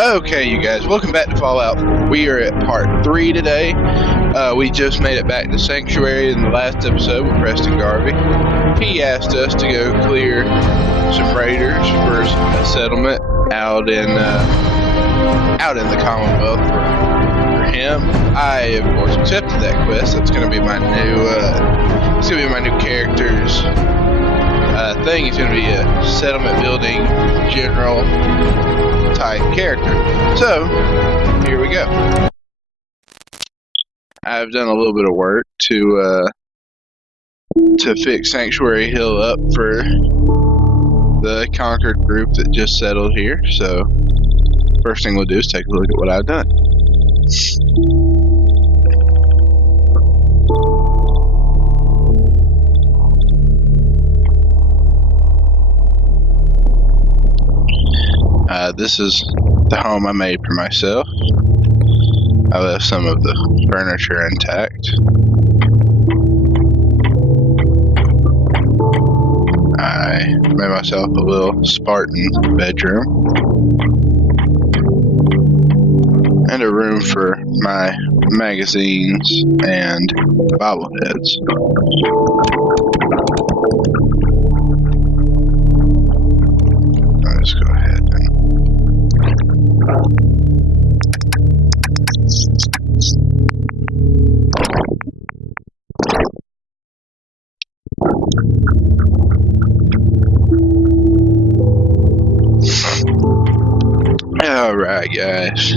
Okay, you guys, welcome back to Fallout. We are at part 3 today. We just made it back to Sanctuary in the last episode with Preston Garvey. He asked us to go clear some raiders for a settlement out in the Commonwealth for him. I, of course, accepted that quest. That's going to be my new character's thing. It's going to be a settlement building general type character. So here we go. I've done a little bit of work to fix Sanctuary Hill up for the conquered group that just settled here. So first thing we'll do is take a look at what I've done. This is the home I made for myself. I left some of the furniture intact. I made myself a little Spartan bedroom. And a room for my magazines and bobbleheads. Let's go ahead and alright, guys.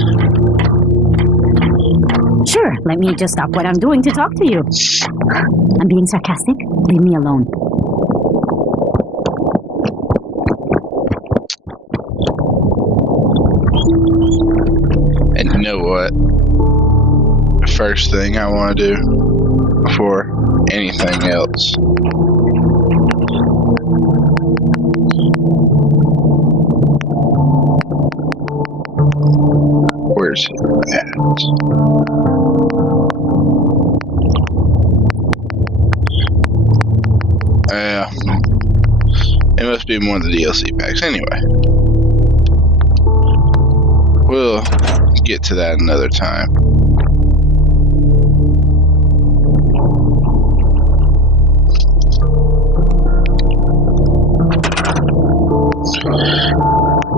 Sure, let me just stop what I'm doing to talk to you. I'm being sarcastic. Leave me alone. And you know what? The first thing I want to do before anything else where's he at? It must be one of the DLC packs. Anyway, we'll get to that another time.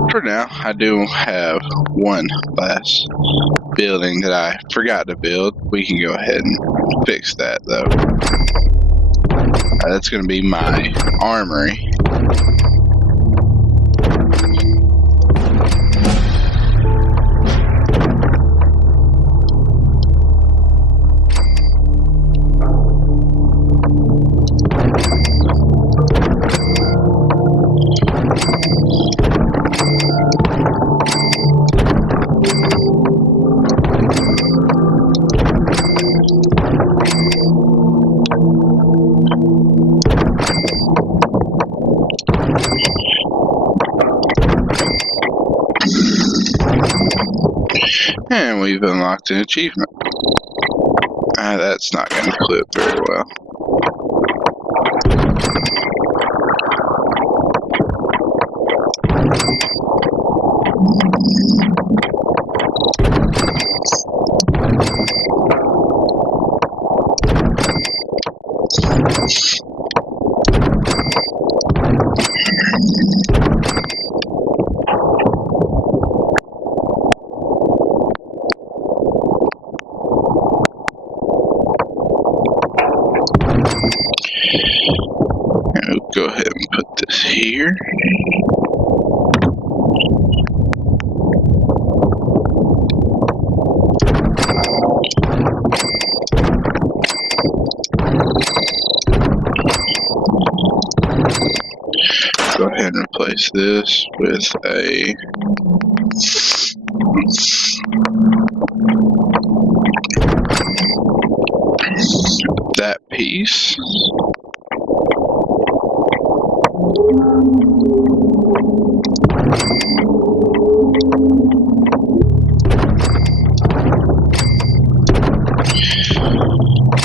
For now, I do have one last building that I forgot to build. We can go ahead and fix that, though. That's going to be my armory. And we've unlocked an achievement. That's not going to clip very well. Go ahead and put this here. Go ahead and replace this with that piece.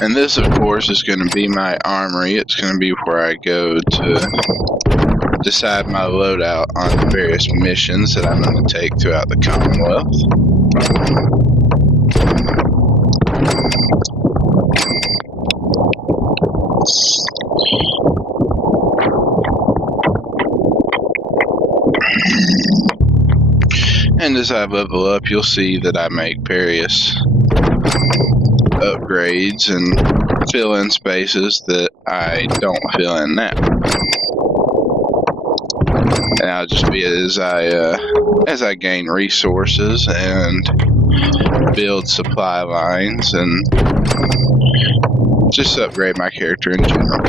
And this, of course, is going to be my armory. It's going to be where I go to decide my loadout on the various missions that I'm going to take throughout the Commonwealth. And as I level up, you'll see that I make various upgrades and fill in spaces that I don't fill in now. And I'll just be as I gain resources and build supply lines and just upgrade my character in general.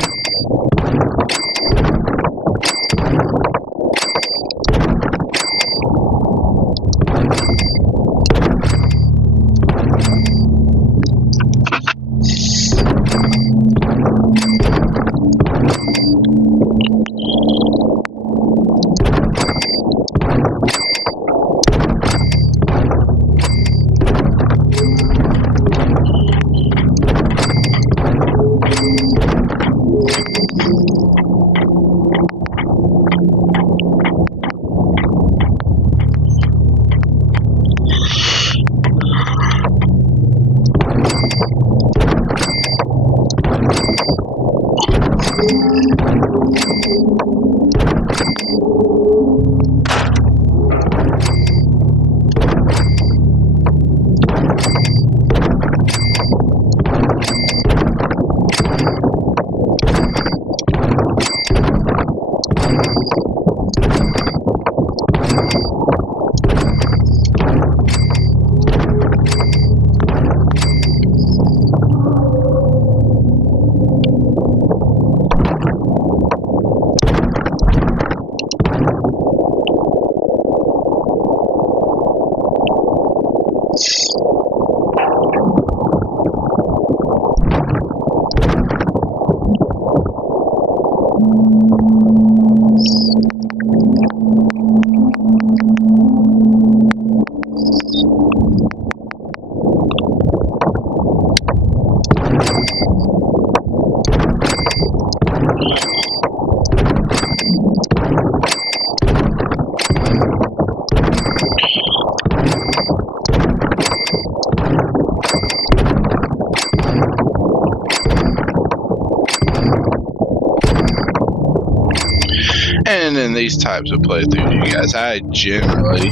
And in these types of playthroughs, you guys, I generally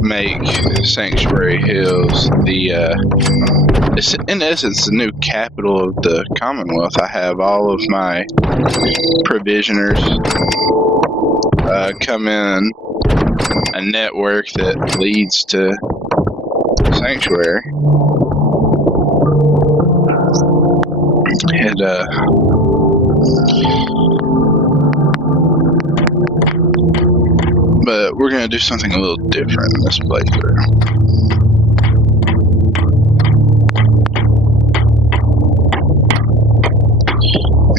make Sanctuary Hills it's in essence the new capital of the Commonwealth. I have all of my provisioners come in a network that leads to Sanctuary. And but we're going to do something a little different in this playthrough.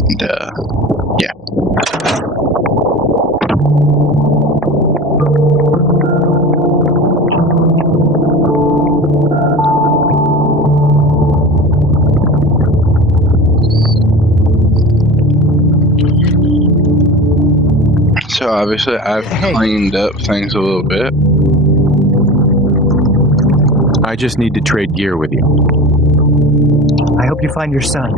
And, yeah. So obviously I've cleaned up things a little bit. I just need to trade gear with you. I hope you find your son.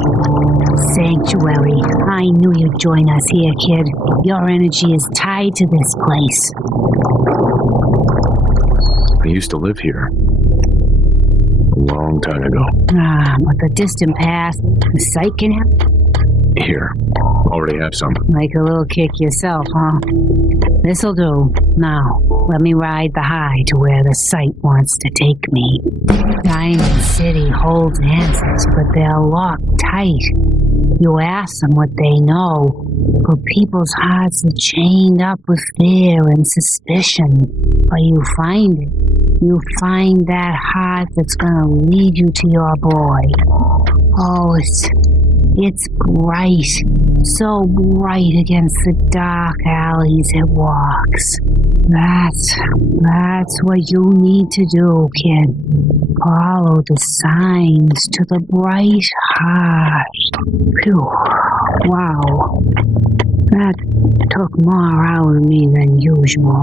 Sanctuary. I knew you'd join us here, kid. Your energy is tied to this place. I used to live here. A long time ago. But the distant past, the sight can happen. Here. Already have some. Like a little kick yourself, huh? This'll do. Now, let me ride the high to where the sight wants to take me. Diamond City holds answers, but they're locked tight. You ask them what they know, but people's hearts are chained up with fear and suspicion. But you find it. You find that heart that's gonna lead you to your boy. Oh, it's bright, so bright against the dark alleys it walks. That's what you need to do, kid. Follow the signs to the bright heart. Phew. Wow. That took more out of me than usual.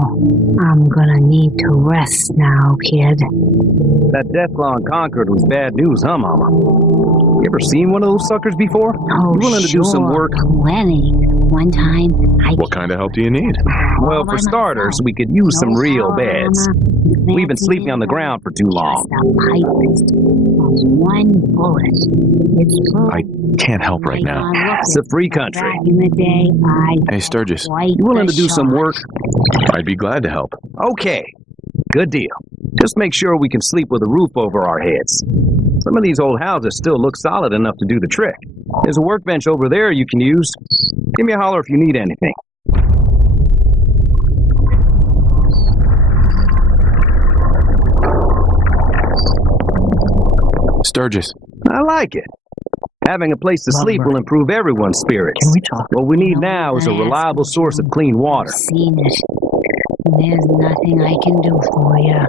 I'm gonna need to rest now, kid. That Deathclaw in Concord was bad news, huh, Mama? You ever seen one of those suckers before? Oh, You willing to do some work? Plenty. One time, What kind of help do you need? Well, for starters, we could use some real beds. We've been sleeping on the ground for too long. One bullet. I can't help right now. It's a free country. Back in the day, Hey, Sturgis. You willing to do some work? I'd be glad to help. Okay, good deal. Just make sure we can sleep with a roof over our heads. Some of these old houses still look solid enough to do the trick. There's a workbench over there you can use. Give me a holler if you need anything. Sturgis. I like it. Having a place to sleep will improve everyone's spirits. Can we talk? What we need now is a reliable source of clean water. I've seen it. There's nothing I can do for you.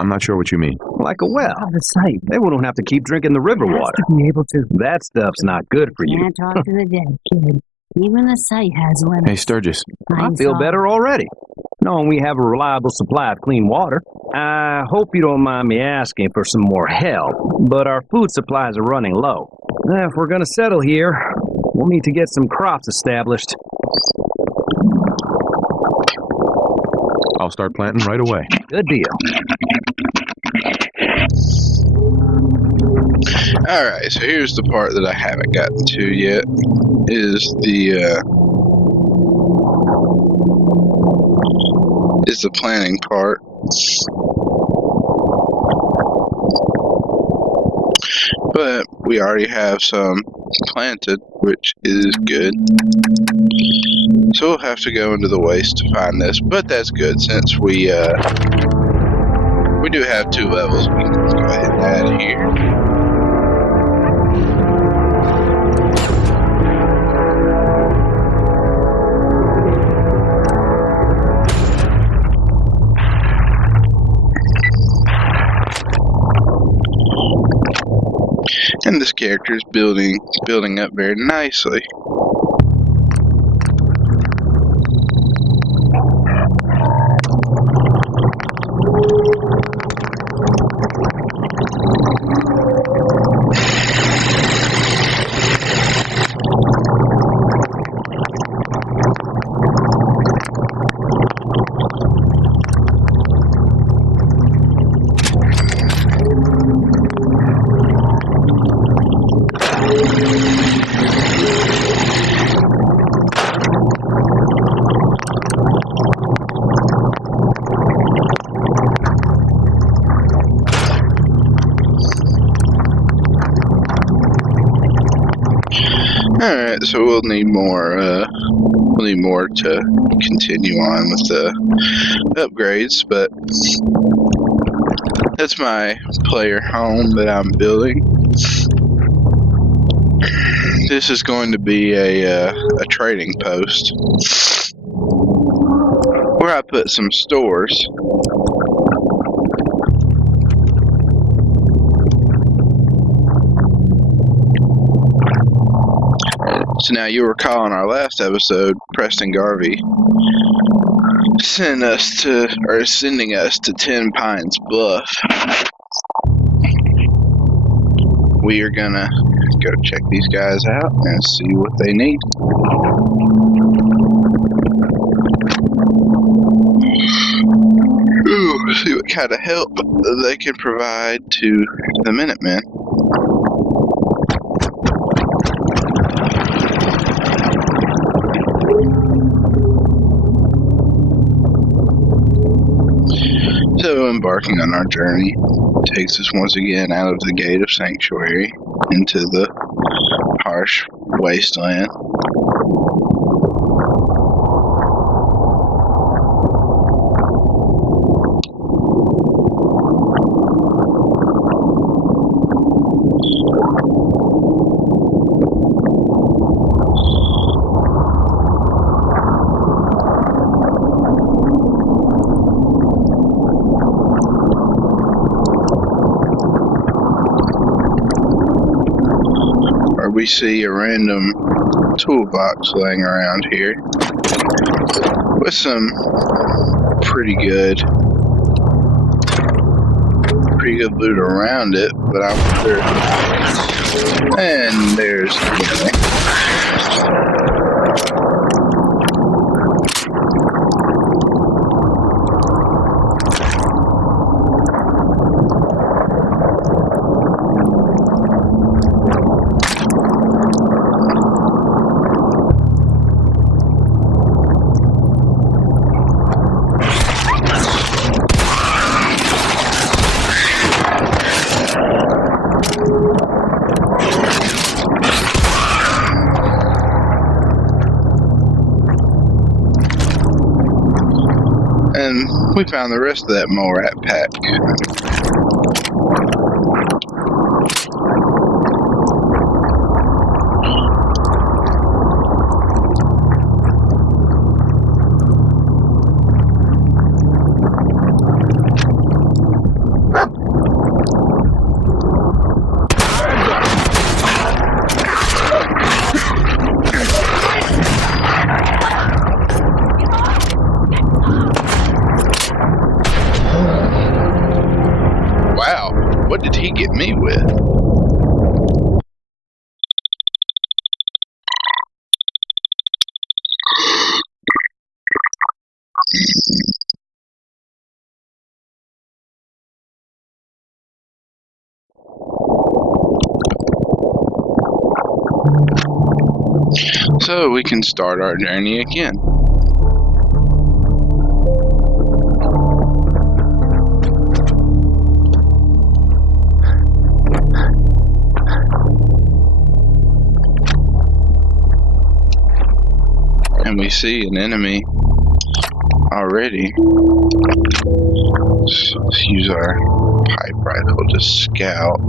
I'm not sure what you mean. Like a well. The site. They won't have to keep drinking the river water. To be able to. That stuff's not good for you. Can't talk to the dead, kid. Even the site has limits. Hey, Sturgis. I feel better already, knowing we have a reliable supply of clean water. I hope you don't mind me asking for some more help, but our food supplies are running low. If we're going to settle here, we'll need to get some crops established. I'll start planting right away. Good deal. Alright, so here's the part that I haven't gotten to yet, is the planning part. But we already have some planted, which is good. So we'll have to go into the waste to find this, but that's good since we do have 2 levels. We can go ahead and add here. And this character is building up very nicely. Alright, so we'll need more to continue on with the upgrades, but that's my player home that I'm building. This is going to be a trading post where I put some stores. So now you recall in our last episode, Preston Garvey sending us to 10 Pines Bluff. We are gonna go check these guys out and see what they need. Ooh, see what kind of help they can provide to the Minutemen. So embarking on our journey takes us once again out of the gate of Sanctuary into the harsh wasteland. We see a random toolbox laying around here with some pretty good loot around it, but I'm sure. And there's the enemy. And we found the rest of that mole rat pack. What did he get me with? So we can start our journey again. And we see an enemy already. Let's use our pipe rifle to scout.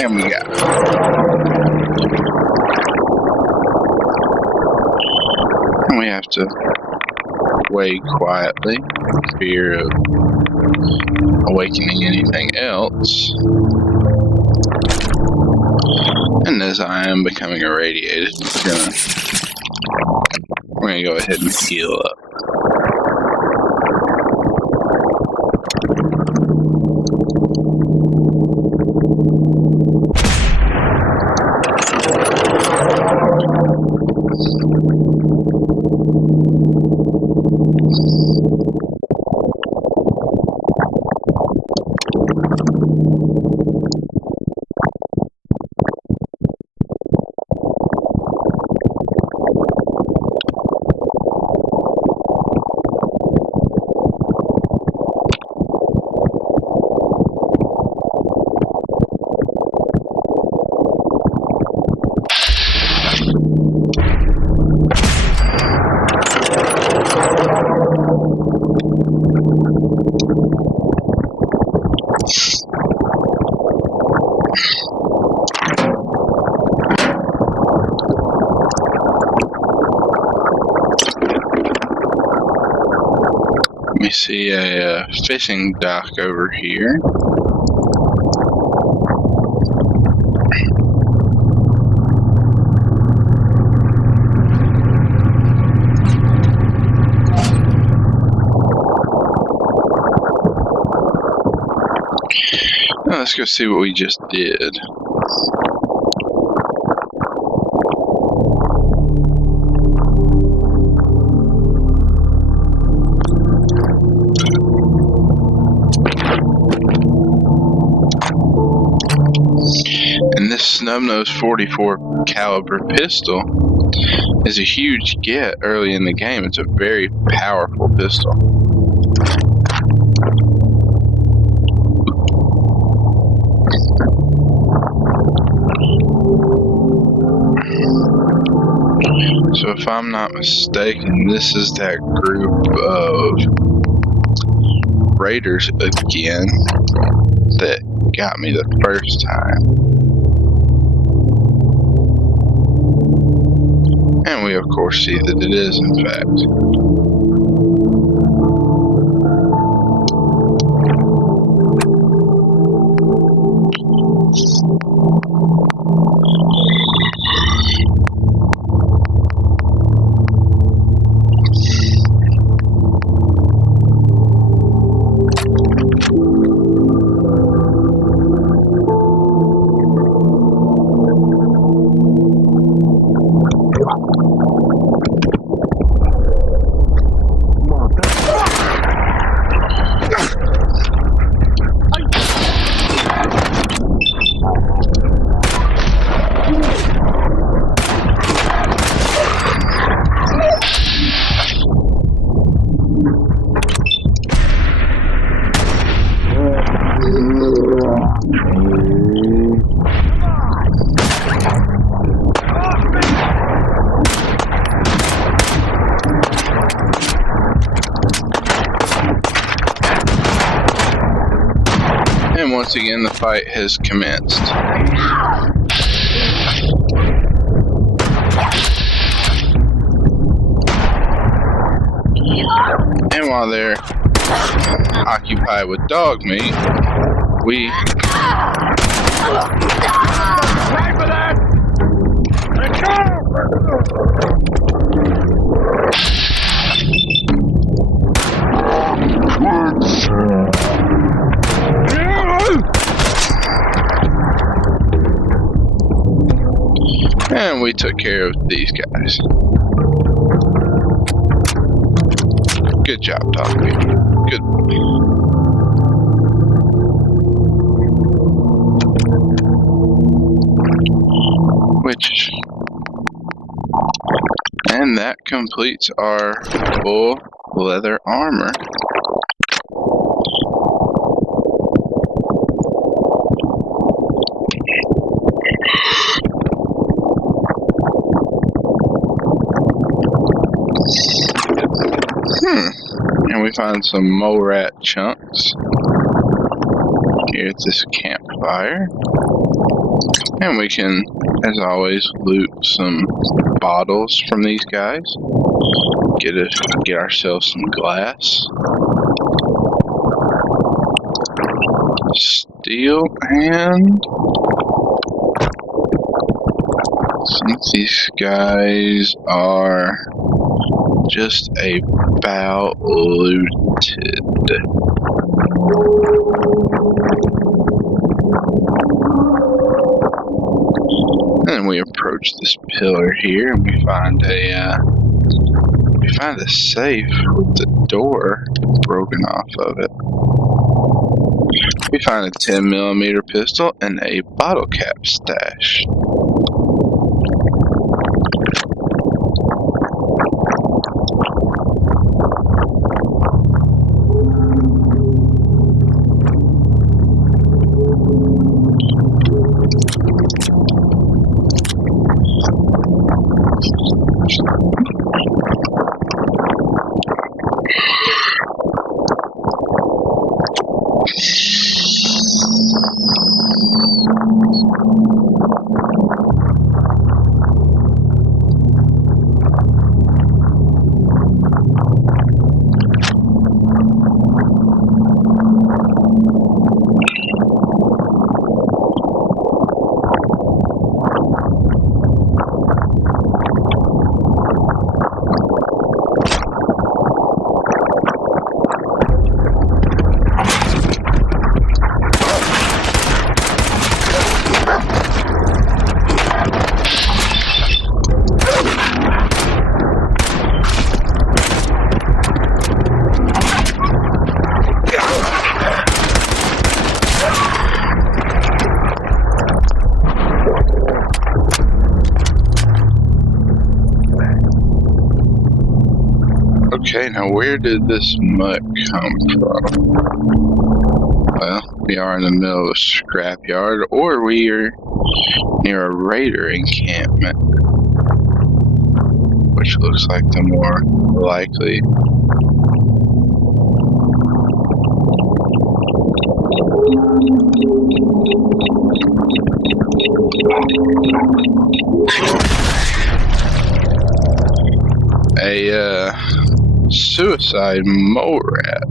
And we got it. And we have to wait quietly for fear of awakening anything else. And as I am becoming irradiated, we're gonna go ahead and heal up. We see a fishing dock over here. Now let's go see what we just did. Numbnose 44 caliber pistol is a huge get early in the game. It's a very powerful pistol. So if I'm not mistaken, this is that group of raiders again that got me the first time. And we of course see that it is in fact. And once again, the fight has commenced. And while they're occupied with dog meat, we... And we took care of these guys. Good job, dog meat. Good. And that completes our full leather armor. And we find some mole rat chunks here at this campfire. And we can, as always, loot some bottles from these guys. Get ourselves some glass. Steel, and I think these guys are just about looted. And we approach this pillar here, and we find a safe with the door broken off of it. We find a 10mm pistol and a bottle cap stash. Okay, now where did this mutt come from? Well, we are in the middle of a scrapyard, or we are near a raider encampment, which looks like the more likely. A suicide mole rat.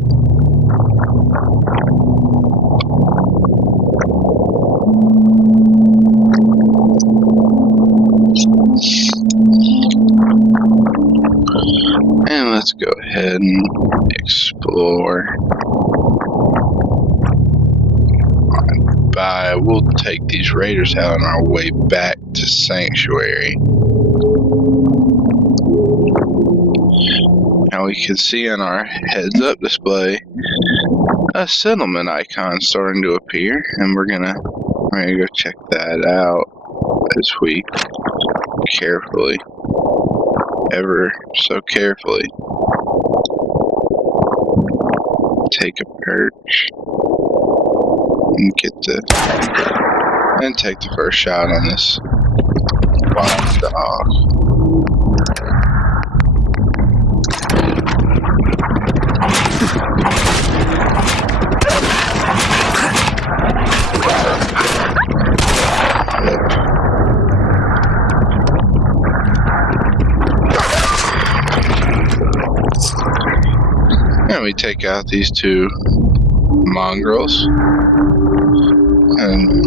And let's go ahead and explore. We'll take these raiders out on our way back to Sanctuary. Now we can see on our heads up display a settlement icon starting to appear, and we're gonna go check that out as we carefully, ever so carefully, take a perch and take the first shot on this wild dog. And we take out these two mongrels and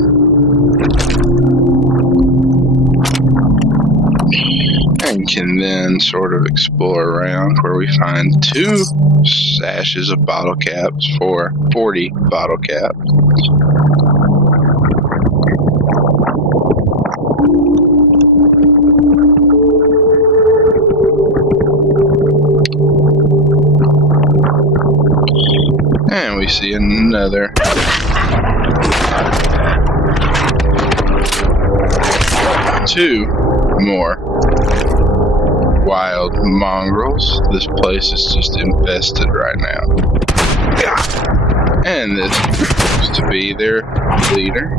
can then sort of explore around where we find two sashes of bottle caps for 40 bottle caps. And we see another two more wild mongrels. This place is just infested right now. And this seems to be their leader.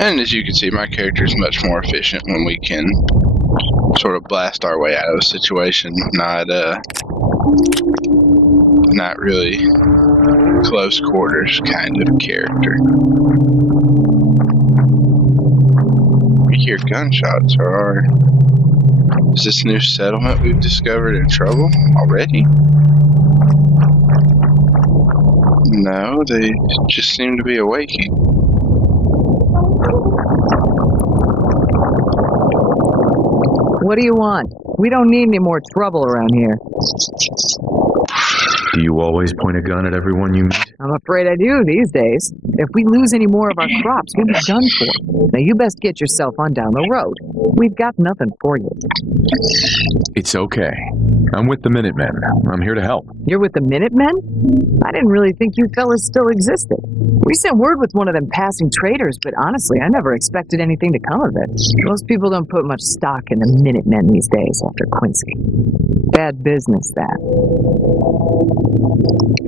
And as you can see, my character is much more efficient when we can sort of blast our way out of a situation, not really close quarters kind of character. We hear gunshots. Is this new settlement we've discovered in trouble already? No, they just seem to be awaking. What do you want? We don't need any more trouble around here. Do you always point a gun at everyone you meet? I'm afraid I do these days. If we lose any more of our crops, we'll be done for. Now you best get yourself on down the road. We've got nothing for you. It's okay. I'm with the Minutemen. I'm here to help. You're with the Minutemen? I didn't really think you fellas still existed. We sent word with one of them passing traders, but honestly, I never expected anything to come of it. Most people don't put much stock in the Minutemen these days after Quincy. Bad business, that.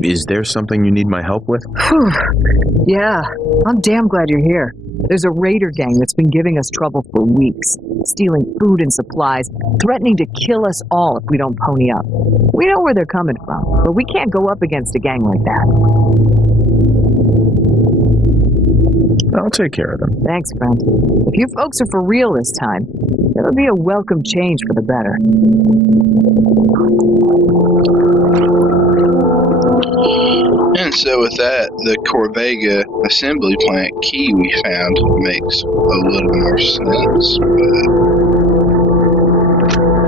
Is there something you need my help with? Yeah, I'm damn glad you're here. There's a raider gang that's been giving us trouble for weeks, stealing food and supplies, threatening to kill us all if we don't pony up. We know where they're coming from, but we can't go up against a gang like that. I'll take care of them. Thanks, friend. If you folks are for real this time, it'll be a welcome change for the better. And so with that, the Corvega assembly plant key we found makes a little more sense.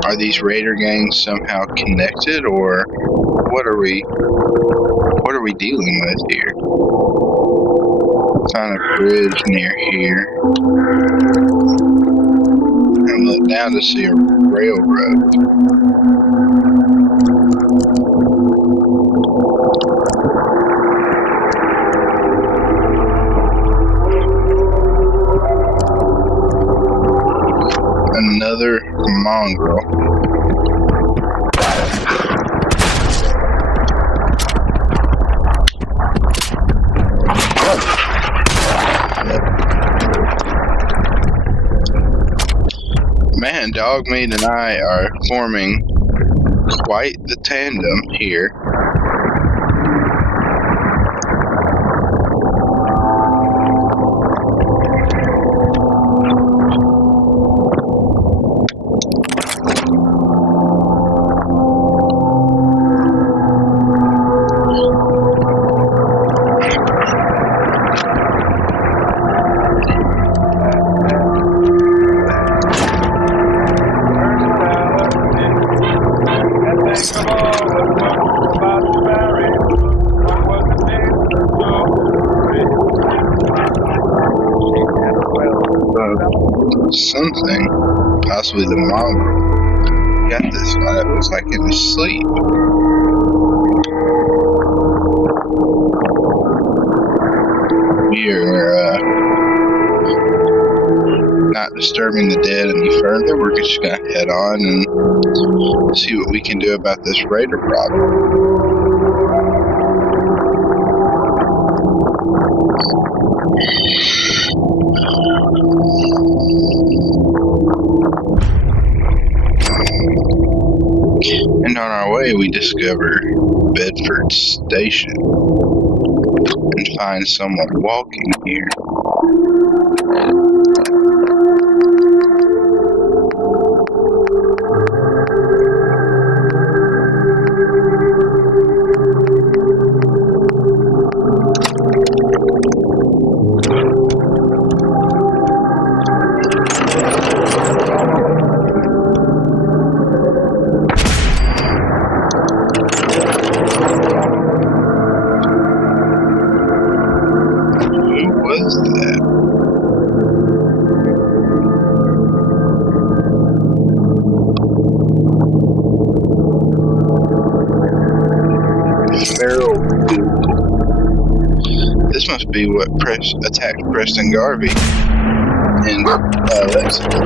But Are these raider gangs somehow connected, or what are we dealing with here? Found a bridge near here. And look down to see a railroad. Another mongrel. Man, Dogmeat and I are forming quite the tandem here. Something, possibly the mongrel, got this guy. It looks like he was asleep. We are not disturbing the dead any further. We're just going to head on and see what we can do about this raider problem. And on our way, we discover Bedford Station and find someone walking here. This must be what attacked Preston Garvey in Lexington.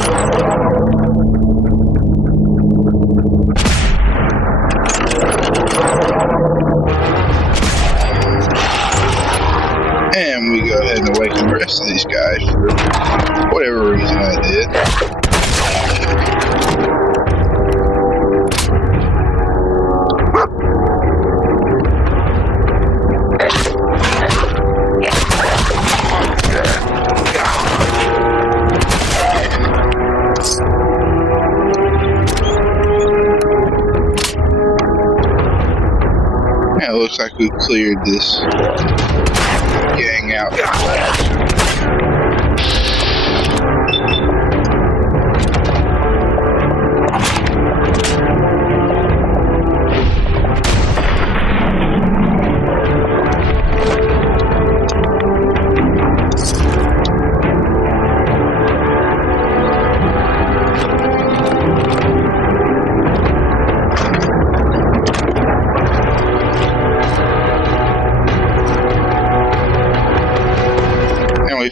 And we go ahead and awaken the rest of these guys for whatever reason I did. Yeah, it looks like we've cleared this gang out.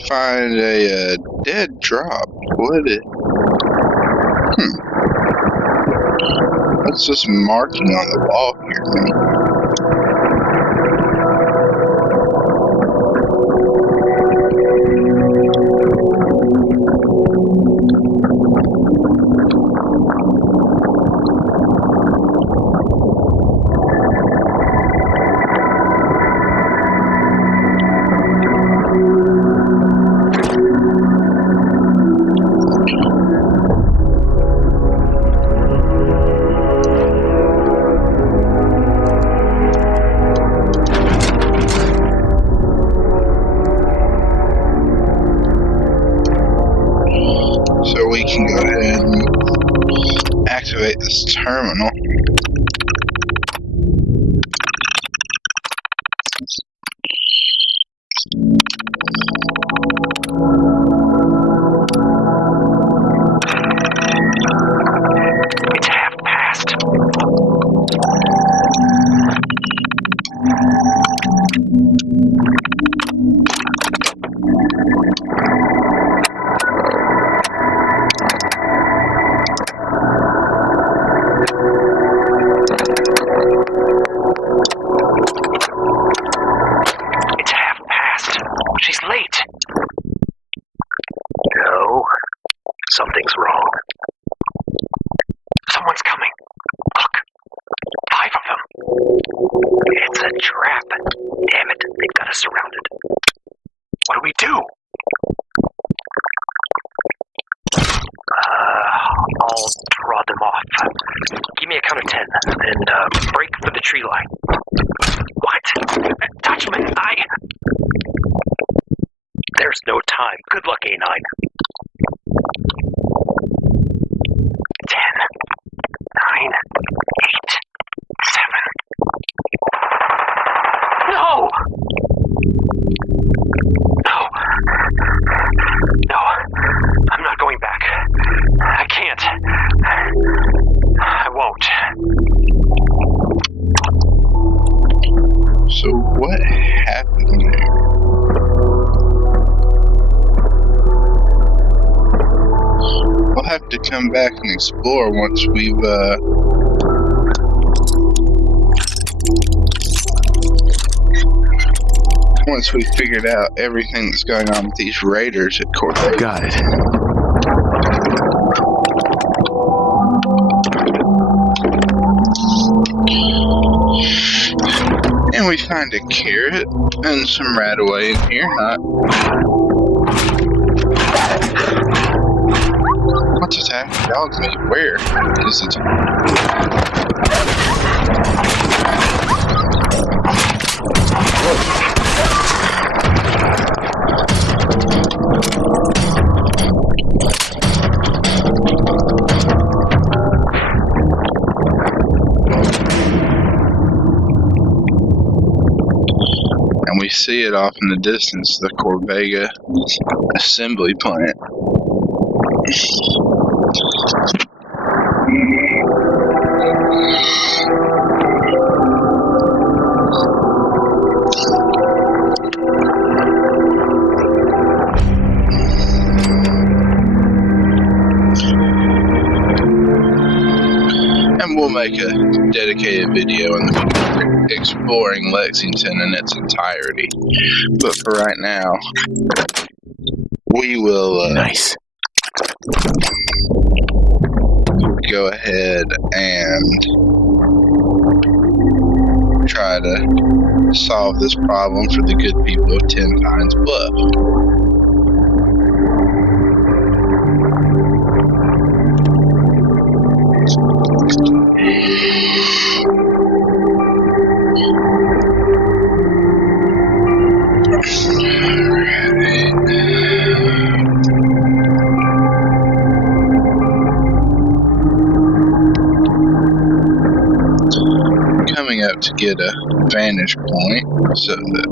Find a dead drop. What is? What's this marking on the wall here? activate this terminal. It's half past. It's half past. She's late. No. Something's wrong. Someone's coming. Look. 5 of them. It's a trap. Damn it. They've got us surrounded. What do we do? I'll draw them off. Give me a count of 10, and break for the tree line. What? Dutchman, There's no time. Good luck, A9. 10, 9, 8, 7. No! No. No. I'm not going back. I can't. I won't. So what happened there? We'll have to come back and explore once we've figured out everything that's going on with these raiders at Cortez. Got it. And we find a carrot and some rat away in here, huh? What's attacking dog's meat? Where is it? And we see it off in the distance, the Corvega assembly plant. And we'll make a dedicated video in the future exploring Lexington in its entirety. But for right now, we will Nice. go ahead and try to solve this problem for the good people of 10 Pines Bluff. Coming up to get a vantage point so that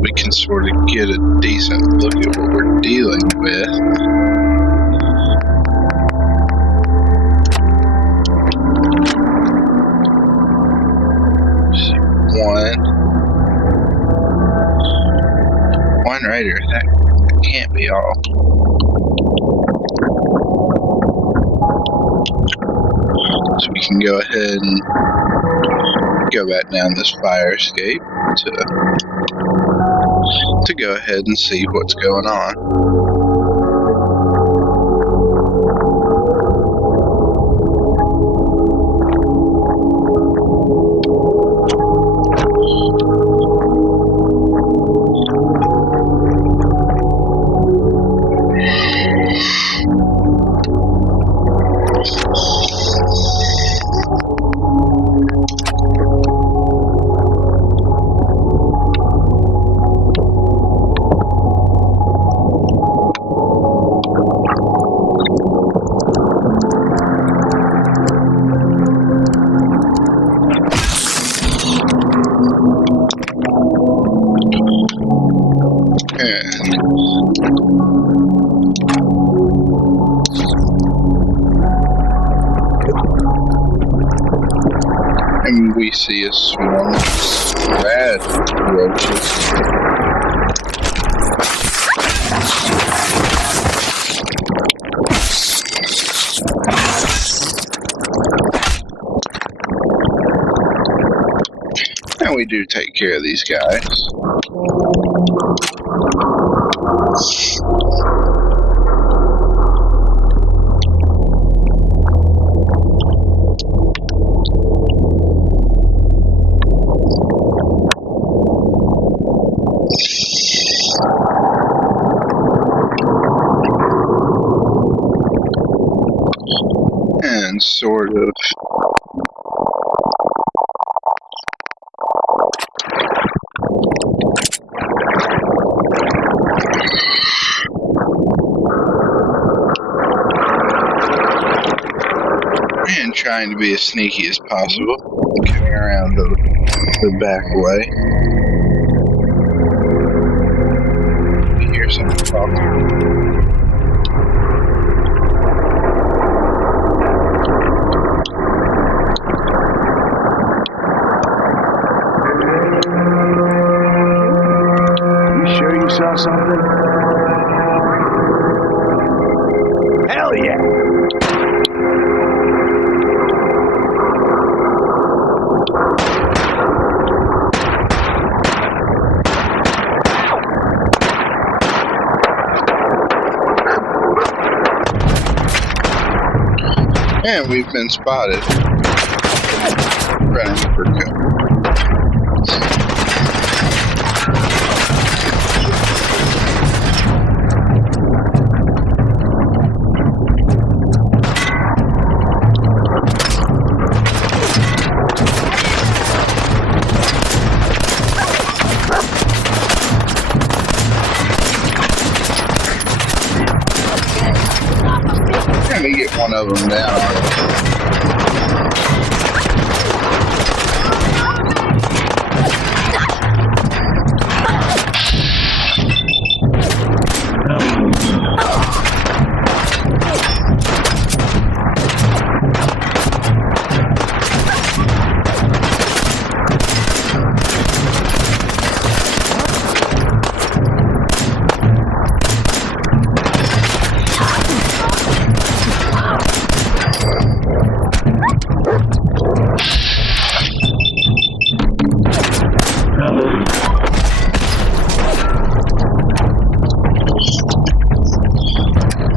we can sort of get a decent look at what we're dealing with. One raider, that can't be all. So we can go ahead and go back down this fire escape to go ahead and see what's going on. And we see a swarm of red roaches. And we do take care of these guys. And sort of and trying to be as sneaky as possible, coming around the back way. You hear something talking. Saw something? Hell yeah! And we've been spotted running for cover. Let me get one of them down.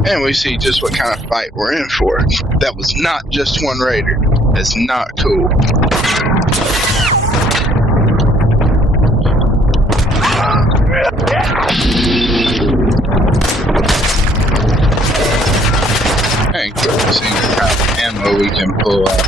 And we see just what kind of fight we're in for. That was not just one raider. That's not cool. And quickly seeing the kind of ammo we can pull out.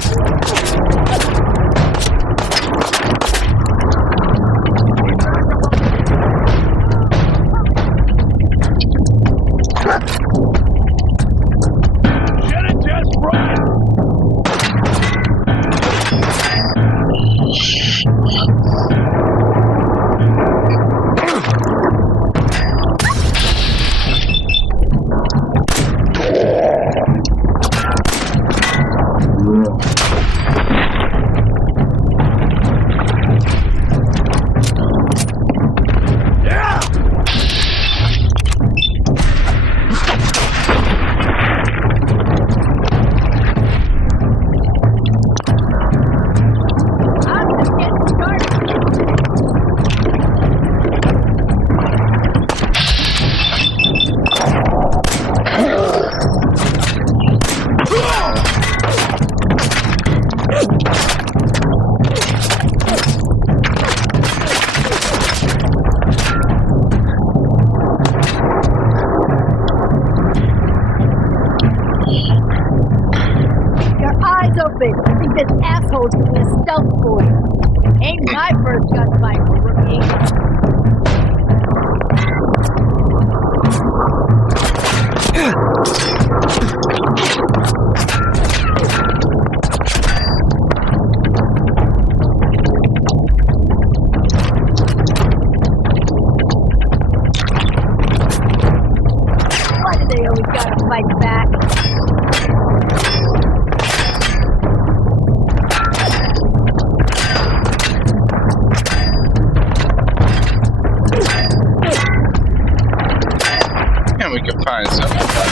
find something like that.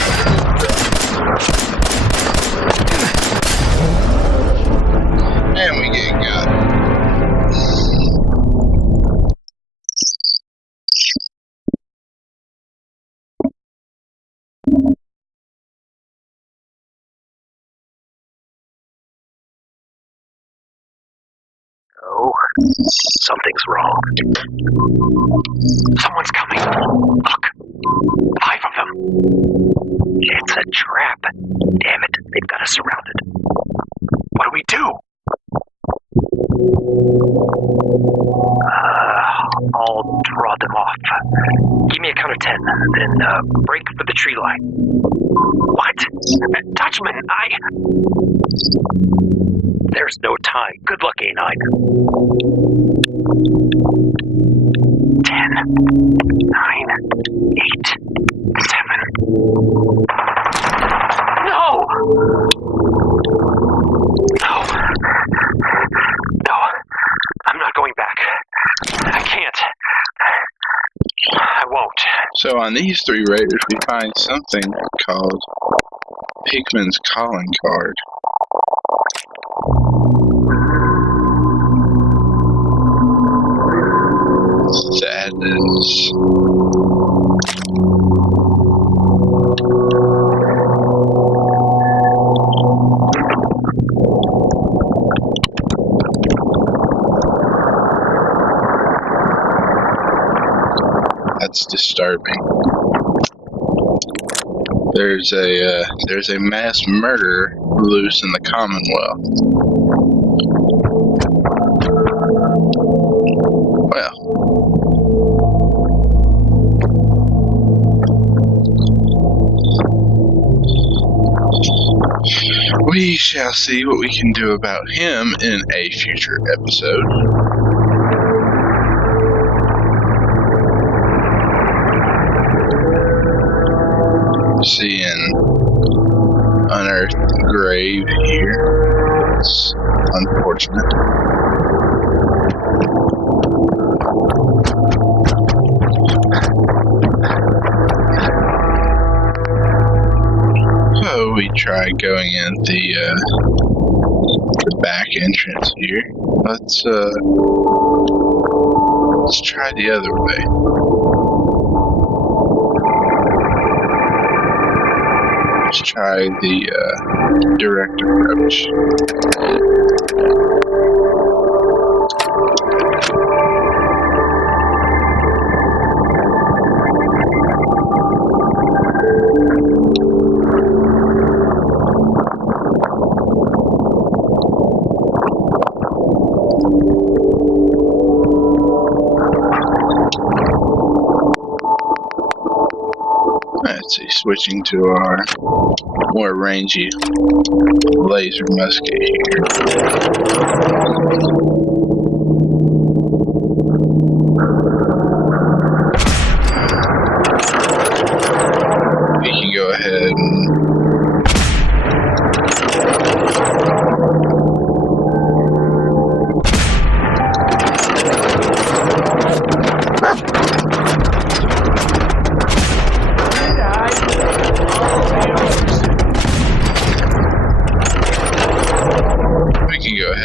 And we get got. Oh, something's wrong. Someone's coming. Look, 5 of them. It's a trap. Damn it, they've got us surrounded. What do we do? I'll draw them off. Give me a count of 10, then break for the tree line. What? Dutchman, There's no time. Good luck, A9. 10, 9, 8, 7. No! No, I'm not going back. I can't. I won't. So on these 3 raiders, we find something called Hickman's calling card. That is... That's disturbing. There's a mass murder loose in the Commonwealth. Well, we shall see what we can do about him in a future episode. Seeing unearthed grave here. It's unfortunate. So we try going in the back entrance here. Let's try the other way. Let's try the direct approach. Let's see, switching to our more rangy laser musket here. We can go ahead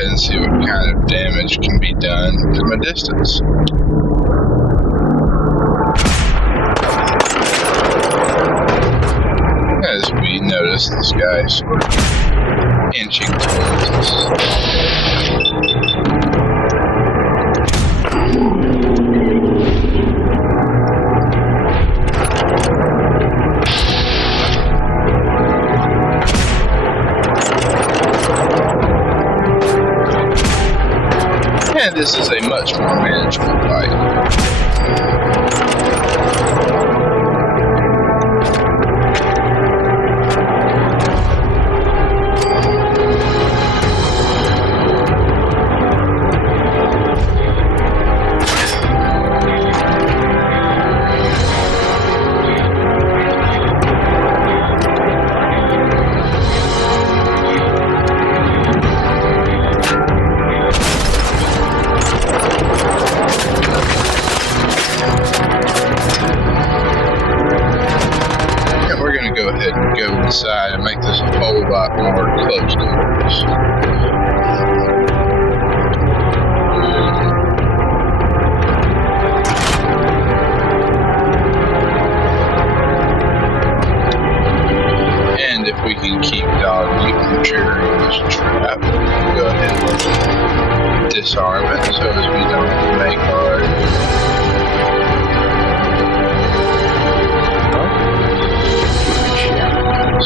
and see what kind of damage can be done from a distance. As we notice this guy sort of inching towards us. And this is a much more manageable fight.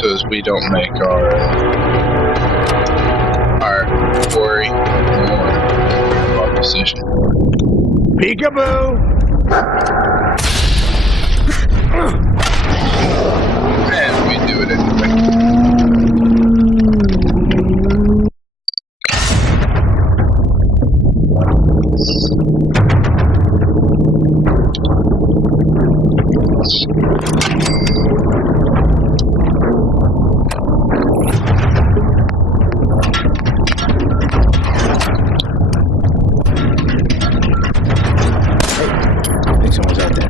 because we don't make our quarry more of our position. Peekaboo! And we do it anyway. I think someone's out there.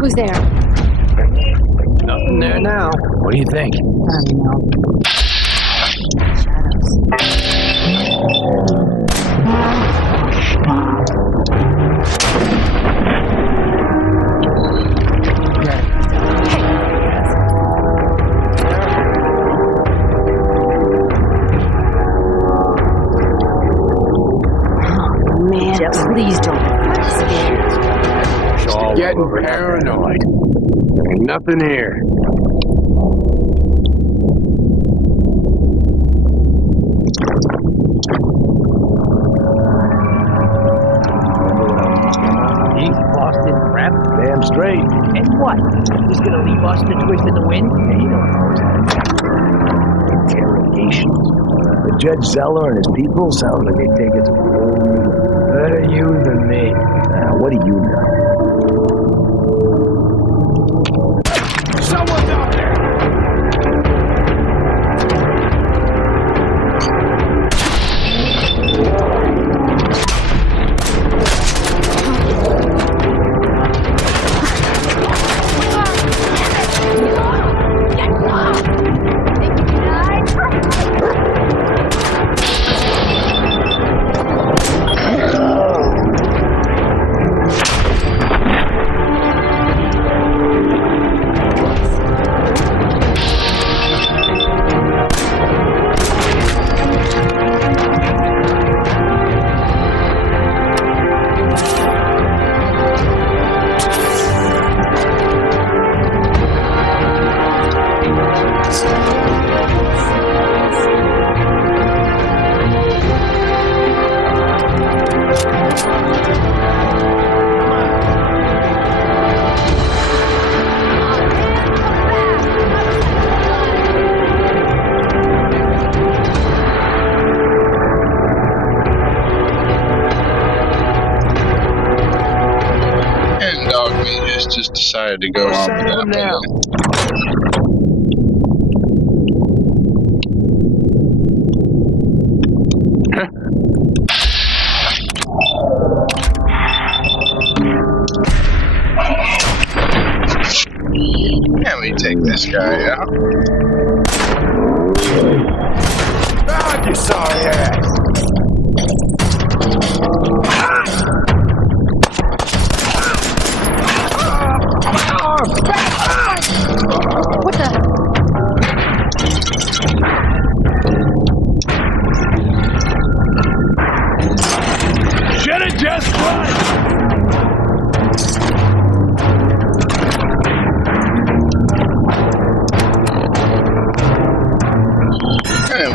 Who's there? Nothing there now. What do you think? I don't know. Please don't. I'm scared. Getting paranoid. Ain't nothing here. He's lost in crap. Damn straight. And what? He's gonna leave us to twist in the wind? Yeah, you don't know that. Interrogations. The Judge Zeller and his people sound like they take it to a whole new level. Better you than me. What do you know? Someone's out there! Just decided to go on with that now. Can we take this guy out? God, you sorry ass! What the? Should've just run! And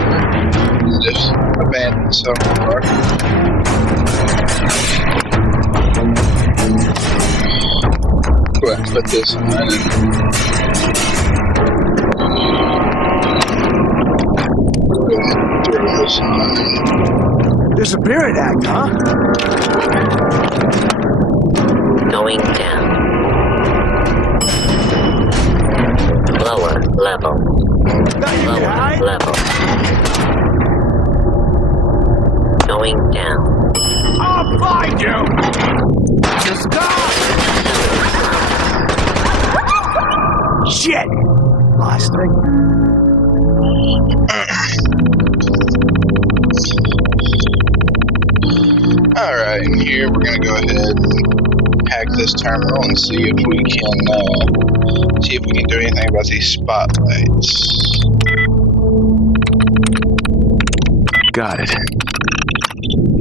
just abandon some car. Go ahead and put this in throw this on. Disappearing act, huh? Going down. Lower level. Lower level. Going down. I'll find you! Just stop! Shit! Last thing. Alright, and here we're gonna go ahead and hack this terminal and see if we can do anything about these spotlights. Got it.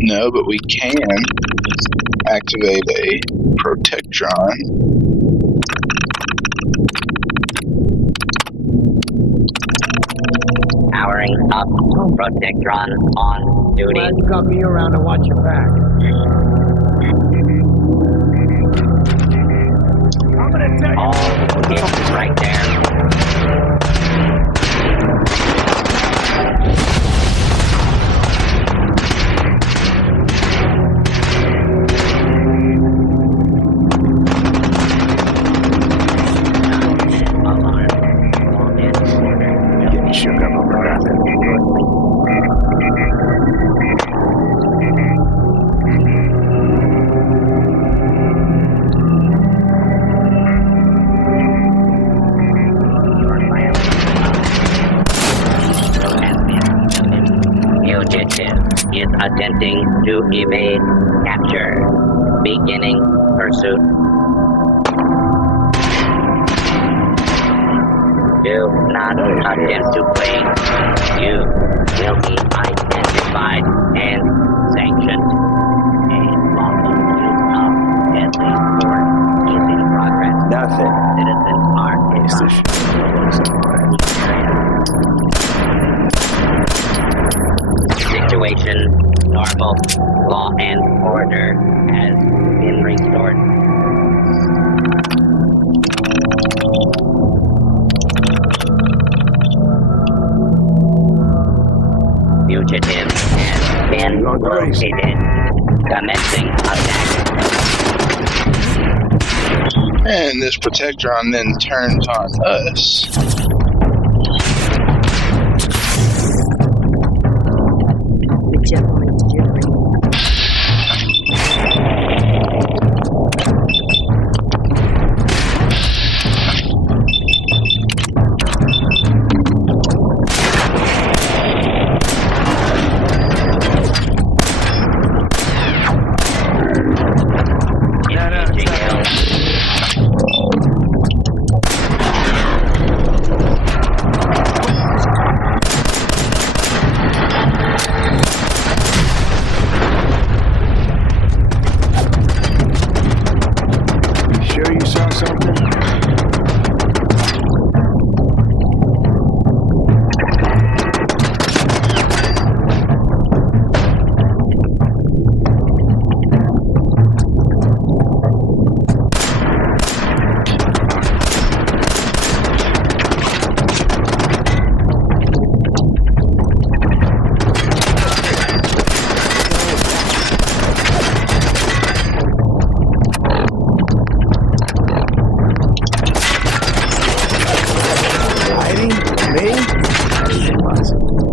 No, but we can activate a Protectron. Powering up. Protectron on duty. Glad you got me around to watch your back. I'm gonna tell you. All is right there. Getting shook up over nothing. Fugitive is attempting to evade capture. Beginning pursuit. Do not attempt to flee. You will be identified and sanctioned. A lawful use of deadly force is in progress. Nothing. Citizens are Piece of shit. Situation normal. Law and order has been restored. Fugitive has been located. Commencing attack. And this Protectron then turns on us. The gentleman's jittery. Sure you saw something?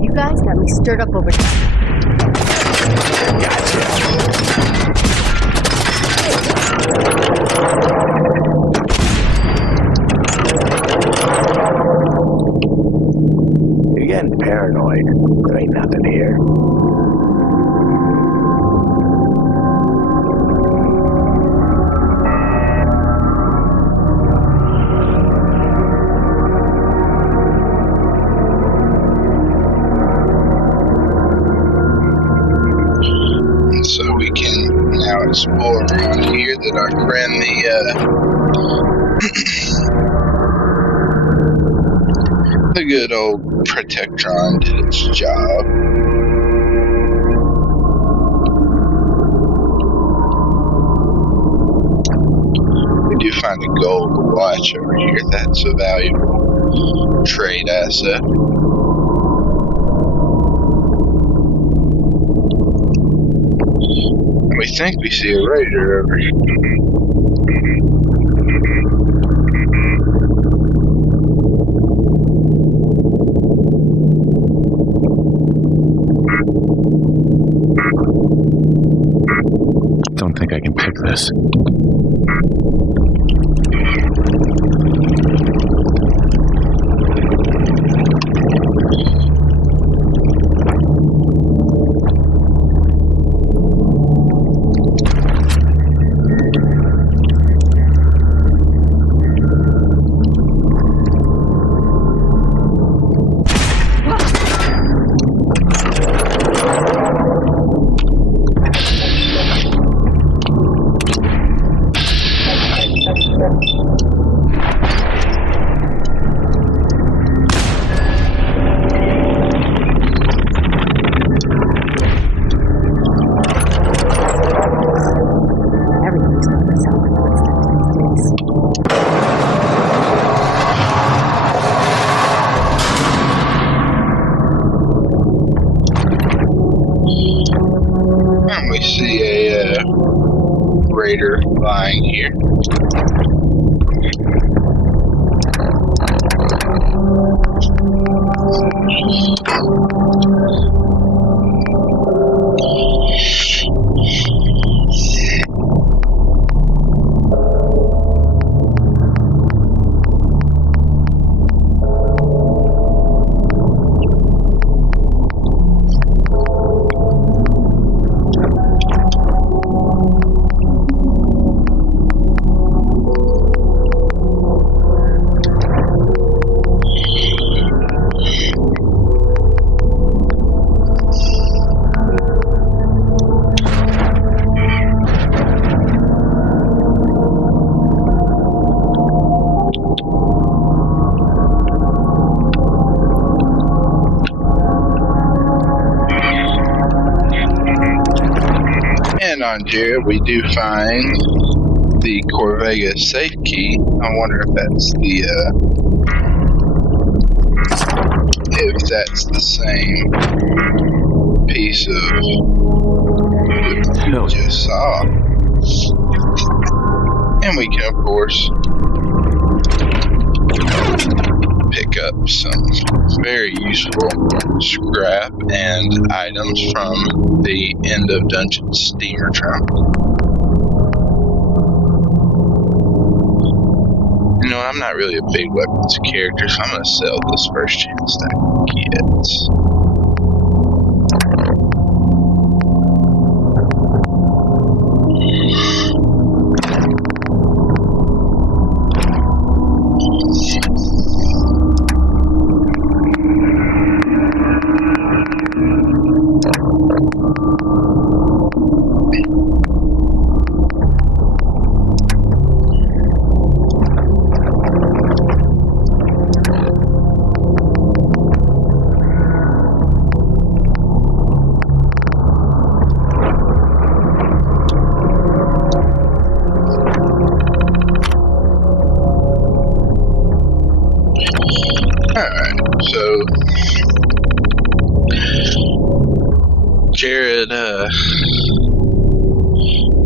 You guys got me stirred up over here. You're getting paranoid. There ain't nothing here. So we can now explore around here that our friend the good old Protectron did its job. We do find a gold watch over here. That's a valuable trade asset. We think we see a raider over here. Don't think I can pick this. raider lying here. And on Jared, we do find the Corvega safe key. I wonder if that's the same piece of what we just saw. And we can, of course, pick up some very useful scrap and items from the end of Dungeon steamer trunk. You know, I'm not really a big weapons character, so I'm going to sell this first chance that I get.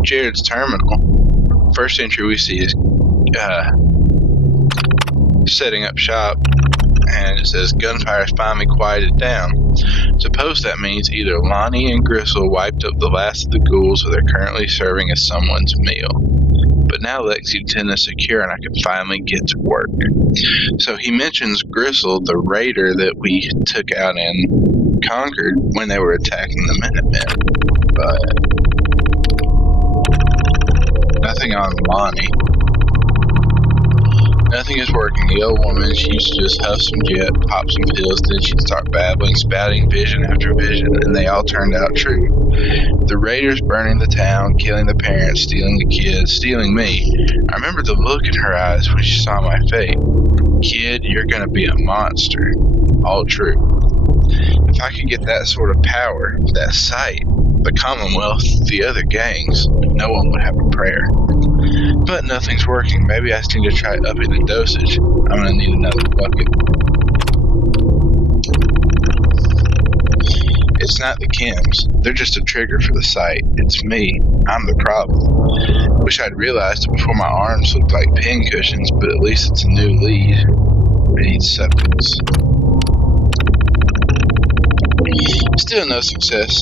Jared's terminal. First entry we see is setting up shop, and it says gunfire's finally quieted down. Suppose that means either Lonnie and Gristle wiped up the last of the ghouls, or they're currently serving as someone's meal. But now Lexington is secure and I can finally get to work. So he mentions Gristle, the raider that we took out and conquered when they were attacking the Minutemen. But nothing on Lonnie. Nothing is working. The old woman, she used to just huff some jet, pop some pills, then she'd start babbling, spouting vision after vision, and they all turned out true. The raiders burning the town, killing the parents, stealing the kids, stealing me. I remember the look in her eyes when she saw my fate. Kid, you're gonna be a monster. All true. If I could get that sort of power, that sight, the Commonwealth, the other gangs, no one would have a prayer. But nothing's working. Maybe I just need to try upping the dosage. I'm gonna need another bucket. It's not the chems. They're just a trigger for the sight. It's me. I'm the problem. Wish I'd realized it before my arms looked like pin cushions, but at least it's a new lead. I need substance. Still no successes,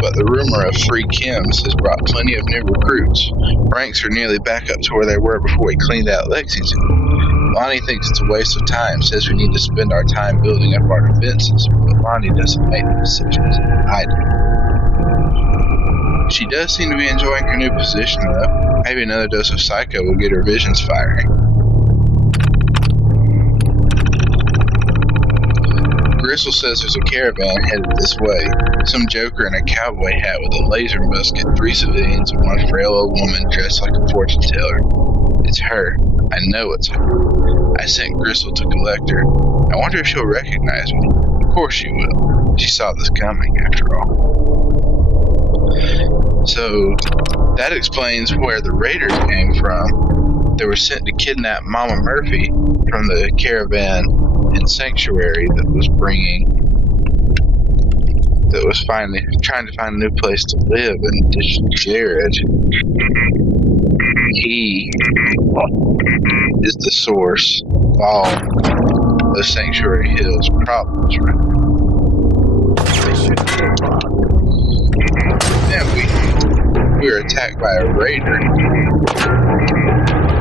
but the rumor of free chems has brought plenty of new recruits. Ranks are nearly back up to where they were before we cleaned out Lexington. Lonnie thinks it's a waste of time, says we need to spend our time building up our defenses, but Lonnie doesn't make the decisions. I do. She does seem to be enjoying her new position, though. Maybe another dose of Psycho will get her visions firing. Gristle says there's a caravan headed this way. Some joker in a cowboy hat with a laser musket, 3 civilians, and one frail old woman dressed like a fortune teller. It's her. I know it's her. I sent Gristle to collect her. I wonder if she'll recognize me. Of course she will. She saw this coming, after all. So, that explains where the raiders came from. They were sent to kidnap Mama Murphy from the caravan and Sanctuary that was trying to find a new place to live, and this Jared, he is the source of all the Sanctuary Hills problems, right? And we were attacked by a raider.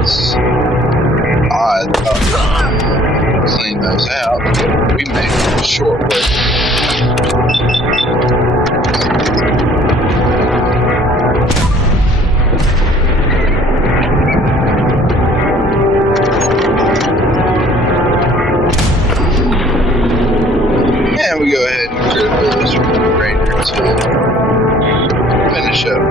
It's odd. Clean those out. We made it short work. And we go ahead and critical this raider to finish up.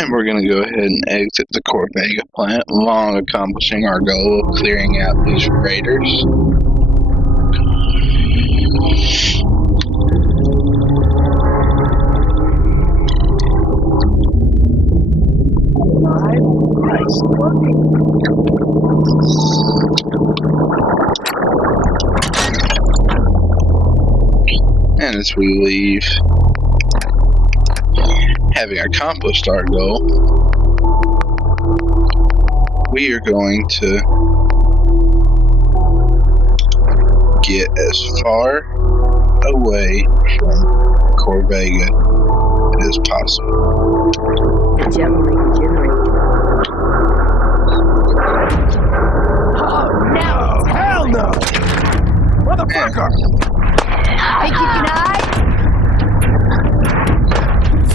And we're going to go ahead and exit the Corvega plant, long accomplishing our goal of clearing out these raiders. And as we leave, having accomplished our goal, we are going to get as far away from Corvega as possible. Oh no! Hell no! Motherfucker! Think you can hide?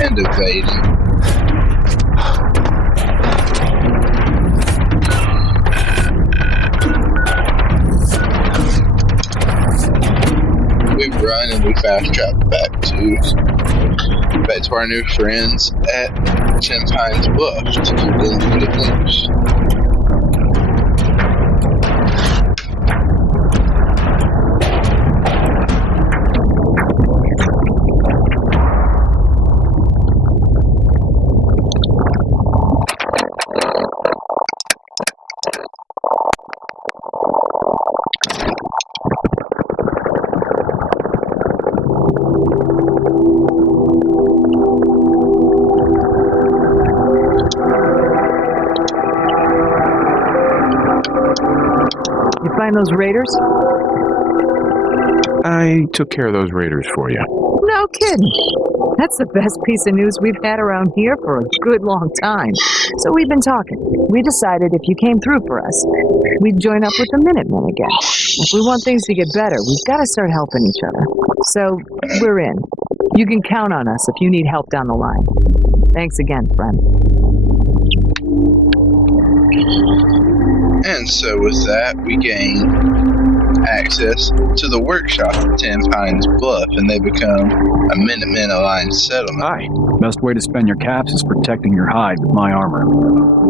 And evading. We run and we fast travel back to our new friends at Ten Pines Bluff to do the good news. Find those raiders? I took care of those raiders for you. No kidding. That's the best piece of news we've had around here for a good long time. So we've been talking. We decided if you came through for us, we'd join up with the Minutemen again. If we want things to get better, we've got to start helping each other. So we're in. You can count on us if you need help down the line. Thanks again, friend. And so with that, we gain access to the workshop at Ten Pines Bluff, and they become a Minutemen aligned settlement. Hi. Best way to spend your caps is protecting your hide with my armor.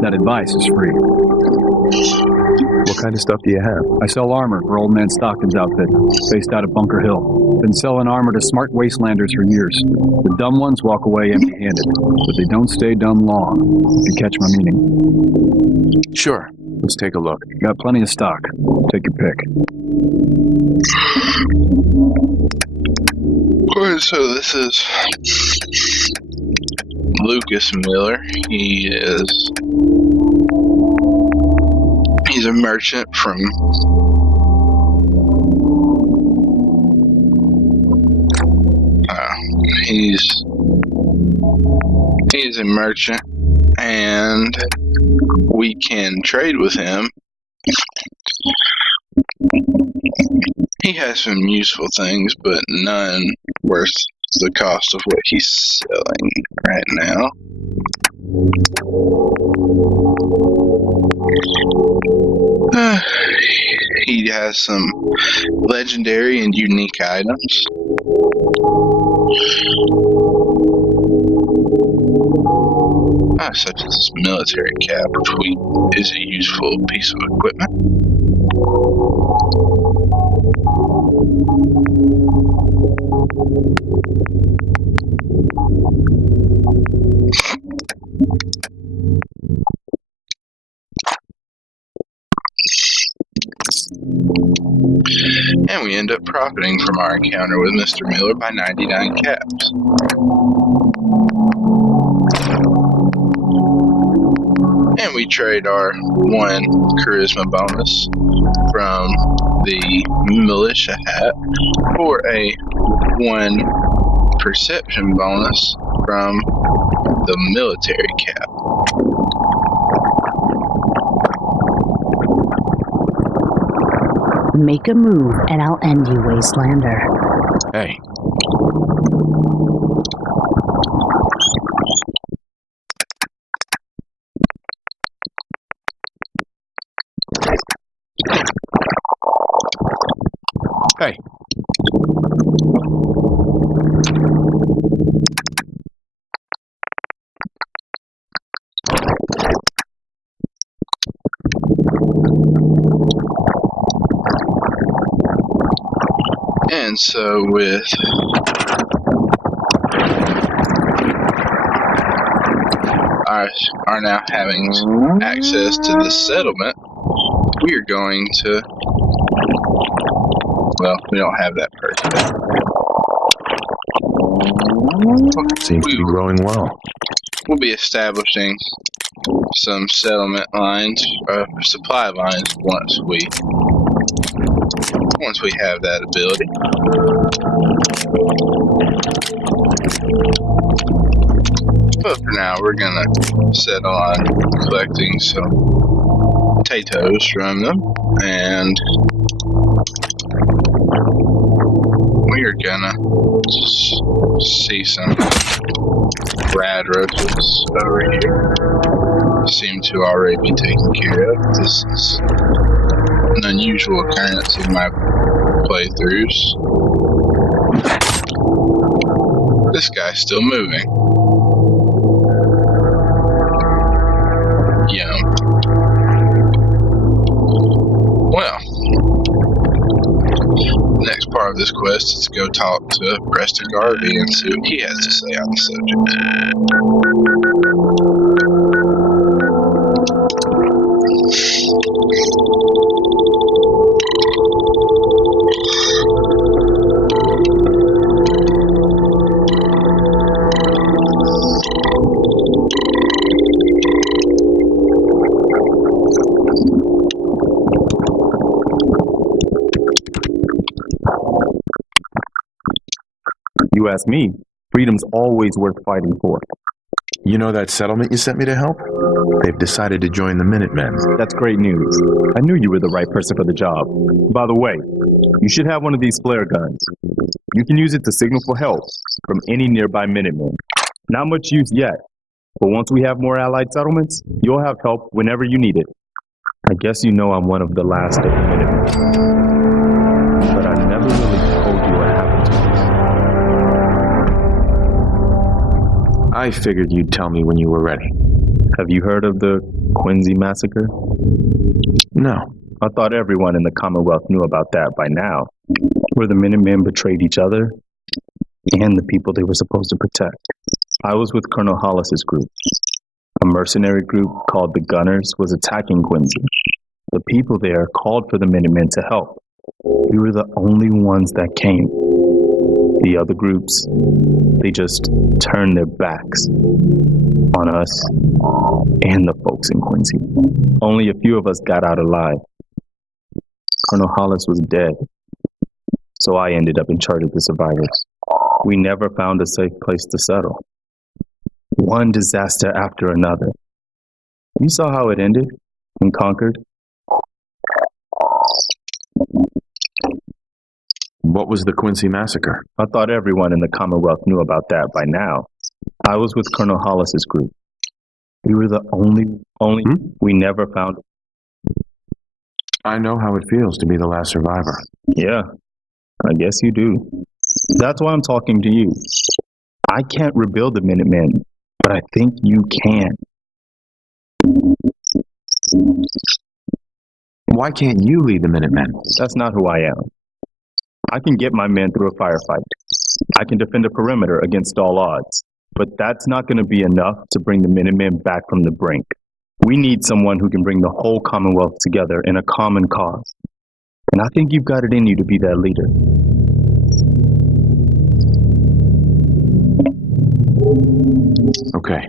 That advice is free. What kind of stuff do you have? I sell armor for Old Man Stockton's outfit, based out of Bunker Hill. Been selling armor to smart wastelanders for years. The dumb ones walk away empty-handed, but they don't stay dumb long, if you catch my meaning. Sure. Let's take a look. Got plenty of stock. Take your pick. Alright, so this is Lucas Miller. He's a merchant from he's a merchant, and we can trade with him. He has some useful things, but none worth the cost of what he's selling right now. He has some legendary and unique items. Such as this military cap, which is a useful piece of equipment. And we end up profiting from our encounter with Mr. Miller by 99 caps. And we trade our 1 charisma bonus from the militia hat for a 1 perception bonus from the military cap. Make a move and I'll end you, Wastelander. Hey. Hey. And so with our now having access to the settlement, we are going to, well, we don't have that person. Seems to be growing well. We'll be establishing some settlement lines, supply lines once we have that ability. But for now, we're gonna settle on collecting some potatoes from them, and we are gonna see some rad roaches over here. Seem to already be taken care of. This is an unusual occurrence in my playthroughs. This guy's still moving. Yum. Well, next part of this quest is to go talk to Preston Garvey and see what he has to say on the You ask me, freedom's always worth fighting for. You know that settlement you sent me to help? They've decided to join the Minutemen. That's great news. I knew you were the right person for the job. By the way, you should have one of these flare guns. You can use it to signal for help from any nearby Minutemen. Not much use yet, but once we have more allied settlements, you'll have help whenever you need it. I guess you know I'm one of the last of the Minutemen. But I never really told you what happened to us. I figured you'd tell me when you were ready. Have you heard of the Quincy massacre? No. I thought everyone in the Commonwealth knew about that by now, where the Minutemen betrayed each other and the people they were supposed to protect. I was with Colonel Hollis's group. A mercenary group called the Gunners was attacking Quincy. The people there called for the Minutemen to help. We were the only ones that came. The other groups, they just turned their backs on us and the folks in Quincy. Only a few of us got out alive. Colonel Hollis was dead, so I ended up in charge of the survivors. We never found a safe place to settle. One disaster after another. You saw how it ended in Concord. What was the Quincy massacre? I thought everyone in the Commonwealth knew about that by now. I was with Colonel Hollis's group. We were the only we never found. I know how it feels to be the last survivor. Yeah, I guess you do. That's why I'm talking to you. I can't rebuild the Minutemen, but I think you can. Why can't you lead the Minutemen? That's not who I am. I can get my men through a firefight. I can defend a perimeter against all odds. But that's not going to be enough to bring the Minutemen back from the brink. We need someone who can bring the whole Commonwealth together in a common cause. And I think you've got it in you to be that leader. Okay,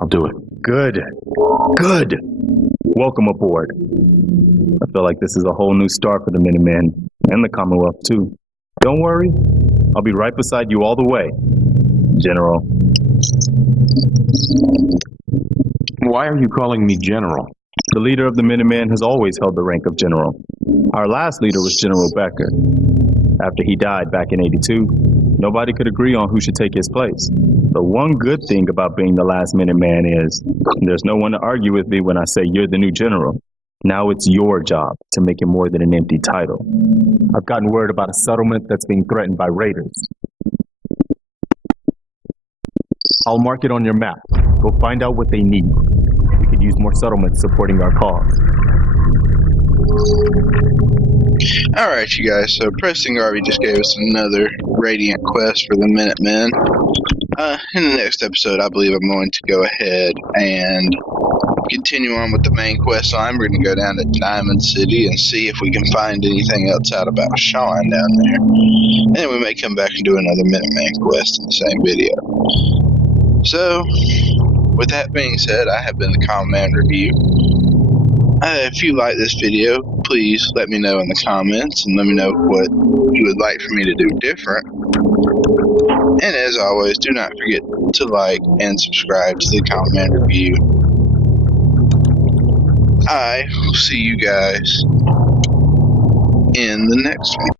I'll do it. Good. Good. Welcome aboard. I feel like this is a whole new start for the Minutemen and the Commonwealth too. Don't worry, I'll be right beside you all the way, General. Why are you calling me General? The leader of the Minutemen has always held the rank of General. Our last leader was General Becker. After he died back in '82, nobody could agree on who should take his place. The one good thing about being the last Minuteman is there's no one to argue with me when I say you're the new general. Now it's your job to make it more than an empty title. I've gotten word about a settlement that's being threatened by raiders. I'll mark it on your map. Go find out what they need. We could use more settlements supporting our cause. Alright, you guys, so Preston Garvey just gave us another Radiant quest for the Minutemen. In the next episode, I believe I'm going to go ahead and continue on with the main quest line. We're going to go down to Diamond City and see if we can find anything else out about Sean down there. And then we may come back and do another Minuteman quest in the same video. So, with that being said, I have been the Command Review. If you like this video, please let me know in the comments and let me know what you would like for me to do different. And as always, do not forget to like and subscribe to the Command Review. I will see you guys in the next one.